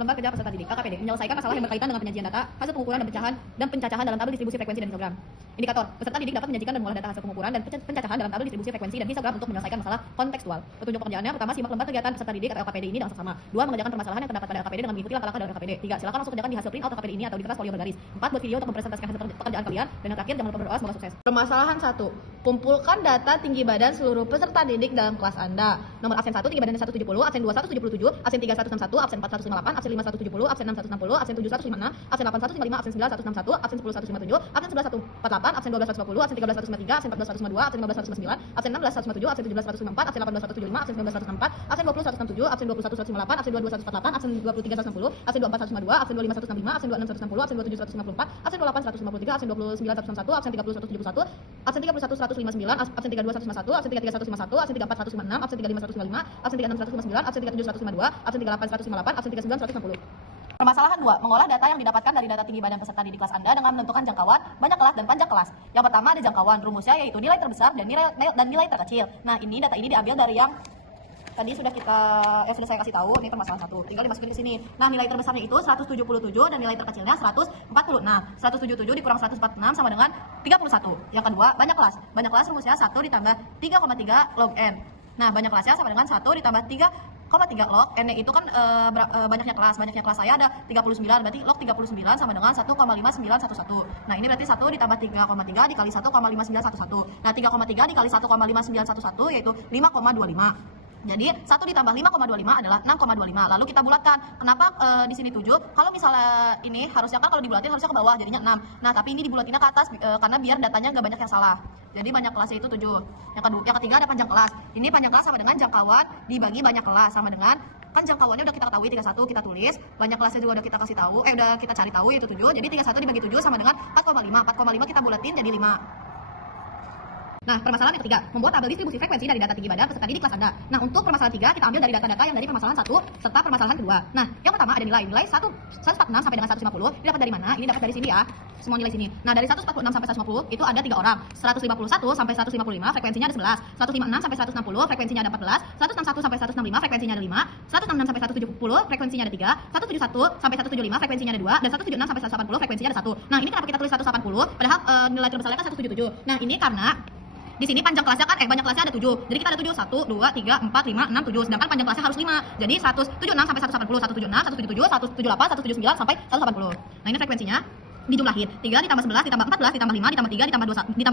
lembar kerja peserta didik (LKPD) menyelesaikan masalah yang berkaitan dengan penyajian data, hasil pengukuran dan pencacahan dalam tabel distribusi frekuensi dan histogram. Indikator: peserta didik dapat menyajikan dan mengolah data hasil pengukuran dan pencacahan dalam tabel distribusi frekuensi dan histogram untuk menyelesaikan masalah kontekstual. Petunjuk pekerjaannya: pertama, simak lembar kegiatan peserta didik atau LKPD ini dengan seksama. 2, mengerjakan permasalahan yang terdapat pada LKPD dengan mengikuti langkah-langkah dari LKPD. 3, silakan langsung kerjakan di hasil print out LKPD ini atau di kertas folio berbaris. 4, buat video untuk mempresentasikan hasil pekerjaan kalian. Dan yang terakhir, jangan lupa berdoa semoga sukses. Permasalahan 1. Kumpulkan data tinggi badan seluruh peserta didik dalam kelas Anda. Nomor absen 1 tinggi badan 170, absen 2 177, absen 3 161, absen 4 158, absen 5 170, absen 6 160, absen 7 156, absen 8 155, absen 9 161, absen 10 157, absen 11 148, absen 12 150, absen 13 153, absen 14 152, absen 15 159, absen 16 157, absen 17 194, absen 18 175, absen 19 164, absen 20 167, absen 21 158, absen 22 148, absen 23 160, absen 24 152, absen 25 165, absen 26 160, absen 27 154, absen 28 153, absen 29 161, absen 30 171, absen 31 159, absen 32 151, absen 33 151, absen 34 156, absen 35 155, absen 36 159, absen 37 152, absen 38 158, absen 39 160. Permasalahan 2. Mengolah data yang didapatkan dari data tinggi badan peserta didik kelas Anda dengan menentukan jangkauan, banyak kelas, dan panjang kelas. Yang pertama ada jangkauan. Rumusnya yaitu nilai terbesar dan nilai terkecil. Nah, data ini diambil dari yang tadi sudah saya kasih tahu. Ini permasalahan 1. Tinggal dimasukin ke sini. Nah, nilai terbesarnya itu 177 dan nilai terkecilnya 140. Nah, 177 dikurang 146 sama dengan 31. Yang kedua, banyak kelas. Banyak kelas rumusnya 1 ditambah 3,3 log N. Nah, banyak kelasnya sama dengan 1 ditambah 3,3 log N itu kan banyaknya kelas saya ada 39, berarti log 39 sama dengan 1,5911. Nah, ini berarti 1 ditambah 3,3 dikali 1,5911. Nah, 3,3 dikali 1,5911 yaitu 5,25. Jadi 1 ditambah 5,25 adalah 6,25. Lalu kita bulatkan. Kenapa di sini 7? Kalau misalnya ini harusnya kan kalau dibulatin harusnya ke bawah jadinya 6. Nah, tapi ini dibulatinnya ke atas karena biar datanya nggak banyak yang salah. Jadi banyak kelasnya itu 7. Yang ketiga ada panjang kelas. Ini panjang kelas sama dengan jangkauan dibagi banyak kelas sama dengan kan jangkauannya udah kita ketahui 31 kita tulis, banyak kelasnya juga udah kita kasih tahu, udah kita cari tahu yaitu 7. Jadi 31 dibagi 7 sama dengan 4,5. 4,5 kita bulatin jadi 5. Nah, permasalahan yang ketiga, membuat tabel distribusi frekuensi dari data tinggi badan peserta didik kelas Anda. Nah, untuk permasalahan 3, kita ambil dari data-data yang dari permasalahan 1 serta permasalahan kedua. Nah, yang pertama ada nilai 146 sampai dengan 150. Ini dapat dari mana? Ini dapat dari sini ya. Semua nilai sini. Nah, dari 146 sampai 150 itu ada 3 orang. 151 sampai 155 frekuensinya ada 11. 156 sampai 160 frekuensinya ada 14. 161 sampai 165 frekuensinya ada 5. 166 sampai 170 frekuensinya ada 3. 171 sampai 175 frekuensinya ada 2 dan 176 sampai 180 frekuensinya ada 1. Nah, ini kenapa kita tulis 180 padahal nilai terbesarnya kan 177. Nah, ini karena di sini panjang kelasnya kan banyak kelasnya ada 7. Jadi kita ada 7, 1, 2, 3, 4, 5, 6, 7. Sedangkan panjang kelasnya harus 5. Jadi 176 sampai 180, 176, 177, 178, 179 sampai 180. Nah, ini frekuensinya dijumlahin. 3 ditambah 11 ditambah 14 ditambah 5 ditambah 3 ditambah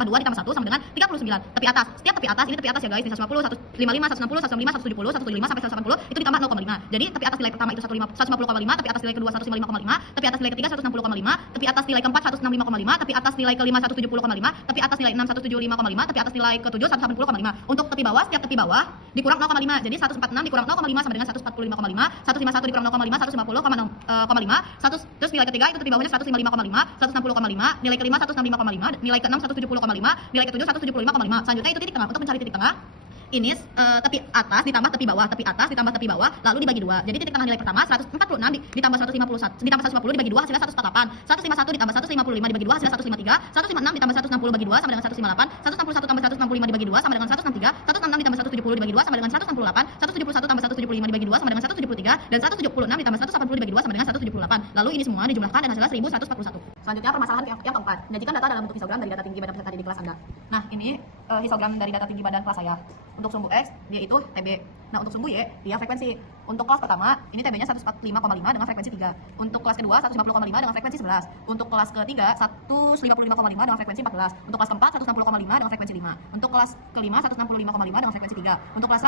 2 ditambah 1 sama dengan 39. Tepi atas. Setiap tepi atas, ini tepi atas ya guys. Ini 150, 155, 160, 165, 170, 175 sampai 180 itu ditambah 0,5. Jadi tepi atas nilai pertama itu 150,5, tepi atas nilai kedua 155,5, tepi atas nilai ketiga 160,5, tepi atas nilai keempat 165,5, tepi atas nilai kelima 170,5, tepi atas nilai 6 175,5, tepi atas nilai ketujuh 180,5. Untuk tepi bawah, setiap tepi bawah dikurang 0,5. Jadi 146 dikurang 0,5 sama dengan 145,5, 151 dikurang 0,5 150,5, terus nilai ketiga itu tepi bawahnya 155,5, 160,5, nilai kelima 165,5, nilai keenam 170,5, nilai ketujuh 175,5. Selanjutnya itu titik tengah. Untuk mencari titik tengah ini tepi atas ditambah tepi bawah, tepi atas ditambah tepi bawah, lalu dibagi 2. Jadi titik tengah nilai pertama 146 ditambah 151 ditambah 150 dibagi 2 hasilnya 148. 151 ditambah 155 dibagi 2 hasilnya 153. 156 ditambah 160 bagi 2 sama dengan 158. 161 tambah 165 dibagi 2 sama dengan 163. 166 ditambah 170 dibagi 2 sama dengan 168. 171 tambah 175 dibagi 2 sama dengan 173 dan 176 ditambah 180 dibagi 2 sama dengan 178. Lalu ini semua dijumlahkan dan hasilnya 1141. Selanjutnya permasalahan yang keempat, menyajikan data dalam bentuk histogram dari data tinggi badan peserta didik kelas Anda. Nah, ini histogram dari data tinggi badan kelas saya. Untuk sumbu X dia itu TB. Nah, untuk sumbu Y dia frekuensi. Untuk kelas pertama ini TB-nya 145,5 dengan frekuensi 3. Untuk kelas kedua 150,5 dengan frekuensi 11. Untuk kelas ketiga 155,5 dengan frekuensi 14. Untuk kelas keempat 160,5 dengan frekuensi 5. Untuk kelas kelima 165,5 dengan frekuensi 3. Untuk kelas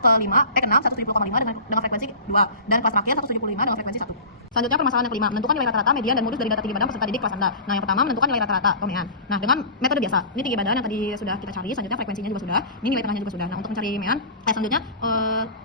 kelima keenam 170,5 dengan frekuensi 2 dan kelas terakhir 175 dengan frekuensi 1. Selanjutnya permasalahan yang kelima, menentukan nilai rata-rata, median dan modus dari data tinggi badan peserta didik kelas Anda. Nah, yang pertama menentukan nilai rata-rata atau mean. Nah, dengan metode biasa. Ini tinggi badan yang tadi sudah kita cari, selanjutnya frekuensinya juga sudah. Ini nilai tengahnya juga sudah. Nah, untuk mencari mean, selanjutnya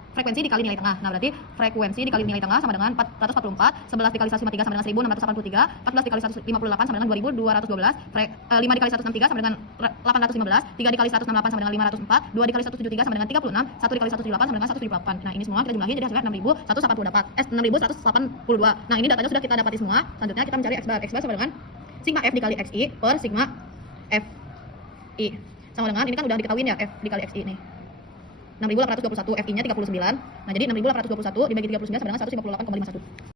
frekuensi dikali nilai tengah. Nah, berarti frekuensi dikali nilai tengah sama dengan 444, 11 dikali 153 sama dengan 1683, 14 dikali 158 sama dengan 2212, 5 dikali 163 sama dengan 815, 3 dikali 168 sama dengan 504, 2 dikali 173 sama dengan 36, 1 dikali 178 sama dengan 178. Nah, ini semua kita jumlahin jadi hasilnya 6182. Nah, ini datanya sudah kita dapati semua. Selanjutnya kita mencari X bar. X bar sama dengan sigma F dikali XI per sigma F I. Sama dengan ini kan udah diketahuin ya F dikali XI nih. 6.821, FI-nya 39. Nah, jadi 6.821 dibagi 39 sama dengan 158,51.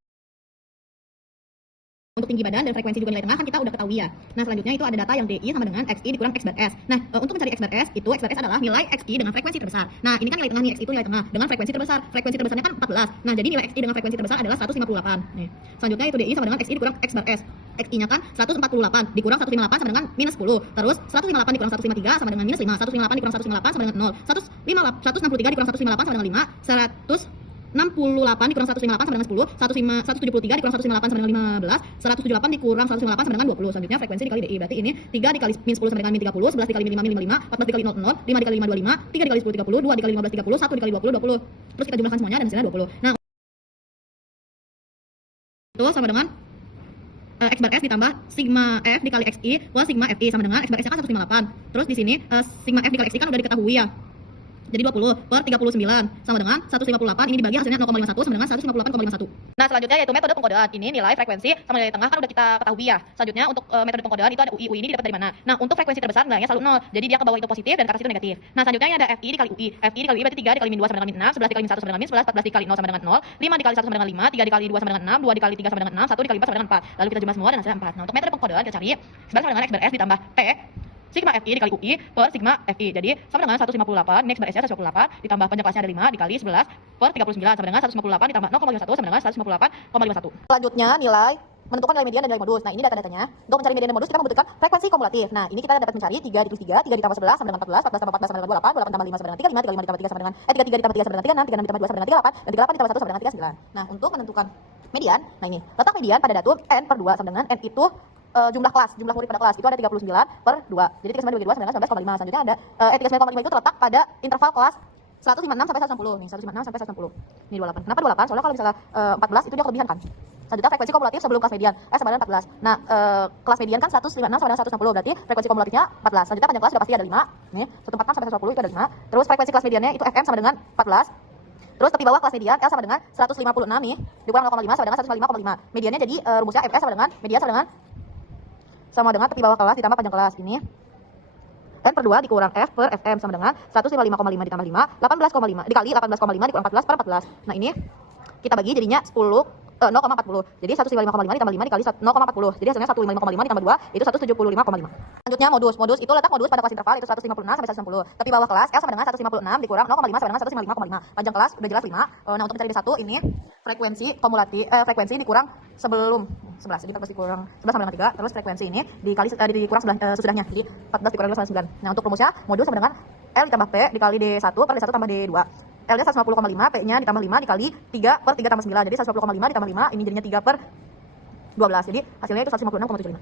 Untuk tinggi badan dan frekuensi juga nilai tengah kan kita udah ketahui ya. Nah, selanjutnya itu ada data yang DI sama dengan XI dikurang X bar S. Nah, untuk mencari X bar S itu X bar S adalah nilai XI dengan frekuensi terbesar. Nah, ini kan nilai tengah nih, XI itu nilai tengah dengan frekuensi terbesar. Frekuensi terbesarnya kan 14. Nah, jadi nilai XI dengan frekuensi terbesar adalah 158. Nih. Selanjutnya itu DI sama dengan XI dikurang X bar S. XI-nya kan 148 dikurang 158 sama dengan minus 10. Terus 158 dikurang 153 sama dengan minus 5. 158 dikurang 158 sama dengan 0. 163 dikurang 158 sama dengan 5. 168 dikurang 158 sama dengan 10, 173 dikurang 158 sama dengan 15, 178 dikurang 158 sama dengan 20. Selanjutnya frekuensi dikali DI, berarti ini 3 dikali min 10 sama dengan min 30, 11 dikali min 5 min 55, 14 dikali 0 0, 5 dikali 5 25, 3 dikali 10 30, 2 dikali 15 30, 1 dikali 20 20. Terus kita jumlahkan semuanya dan hasilnya 20. Nah, itu sama dengan X bar S ditambah sigma F dikali XI plus sigma FI sama dengan X bar S-nya kan 158. Terus di sini sigma F dikali XI kan udah diketahui ya. Jadi 20 per 39 sama dengan 158, ini dibagi hasilnya 0,51 sama dengan 158,51. Nah, selanjutnya yaitu metode pengkodean. Ini nilai frekuensi sama nilai tengah kan udah kita ketahui ya. Selanjutnya untuk metode pengkodean itu ada UI. UI ini didapat dari mana? Nah, untuk frekuensi terbesar nilainya selalu 0. Jadi dia ke bawah itu positif dan ke atas itu negatif. Nah, selanjutnya ini ada FI dikali UI. FI dikali UI berarti 3 dikali min 2 sama dengan min 6, 11 dikali min 1 sama dengan min 11, 14 dikali 0 sama dengan 0, 5 dikali 1 sama dengan 5, 3 dikali 2 sama dengan 6, 2 dikali 3 sama dengan 6, 1 dikali 4 sama dengan 4. Lalu kita jumlah semua dan hasilnya 4. Nah, untuk metode pengkodean kita cari 11 sama dengan X bar S ditambah T sigma FI dikali UI per sigma FI. Jadi sama dengan 158, X bar S-nya 158 ditambah panjang kelasnya ada 5 dikali 11 per 39 sama dengan 158 ditambah 0,51 sama dengan 158,51. Selanjutnya nilai menentukan nilai median dan nilai modus. Nah, ini data-datanya. Untuk mencari median dan modus kita membutuhkan frekuensi kumulatif. Nah, ini kita dapat mencari 3 dikali 3, 3 ditambah 11 sama dengan 14, 14 tambah 14 sama dengan 28, 28 tambah 5 sama dengan 35, 35 ditambah 3 sama dengan 33 ditambah 3 sama dengan 36, 36 ditambah 2 sama dengan 38, dan 38 ditambah 1 sama dengan 39. Nah, untuk menentukan median, nah ini, letak median pada datum N per 2 sama dengan N itu jumlah kelas, jumlah murid pada kelas itu ada 39 per 2. Jadi 39 dibagi 2 sama dengan 19,5. Selanjutnya ada 39,5 itu terletak pada interval kelas 156 sampai 160. Nih, 156 sampai 160. Ini 28. Kenapa 28? Soalnya kalau misalnya 14 itu dia kelebihan kan. Selanjutnya frekuensi kumulatif sebelum kelas median sama dengan 14. Nah, kelas median kan 156 sama dengan 160, berarti frekuensi kumulatifnya 14. Selanjutnya panjang kelas sudah pasti ada 5. Nih, 146 sampai 120 itu ada 5. Terus frekuensi kelas mediannya itu FM sama dengan 14. Terus tepi bawah kelas median L sama dengan 156 nih, dikurang 0,5 sama dengan 155,5. Mediannya jadi rumusnya FS sama dengan median sama dengan tepi bawah kelas ditambah panjang kelas. Ini N per 2 dikurang F per FM sama dengan 155,5 ditambah 5, 18,5 dikali 18,5 dikurang 14 per 14. Nah, ini kita bagi jadinya 0,40. Jadi 155,5 ditambah 5 dikali 0,40. Jadi hasilnya 155,5 ditambah 2 itu 175,5. Selanjutnya modus. Modus itu letak modus pada kelas interval itu 156 sampai 160. Tapi bawah kelas L sama dengan 156 dikurang 0,5 sama dengan 155,5. Panjang kelas udah jelas 5. Nah, untuk mencari D1 ini frekuensi kumulatif frekuensi dikurang sebelum 11. Jadi 14 dikurang 11 sama dengan 3. Terus frekuensi ini dikurang sesudahnya. Jadi 14 dikurang 12 sama 9. Nah, untuk rumusnya modus sama dengan L ditambah P dikali D1 per D1 tambah D2. L-nya 150,5, P-nya ditambah 5 dikali 3 per 3 tambah 9. Jadi 150,5 ditambah 5, ini jadinya 3 per 12. Jadi hasilnya itu 156,75.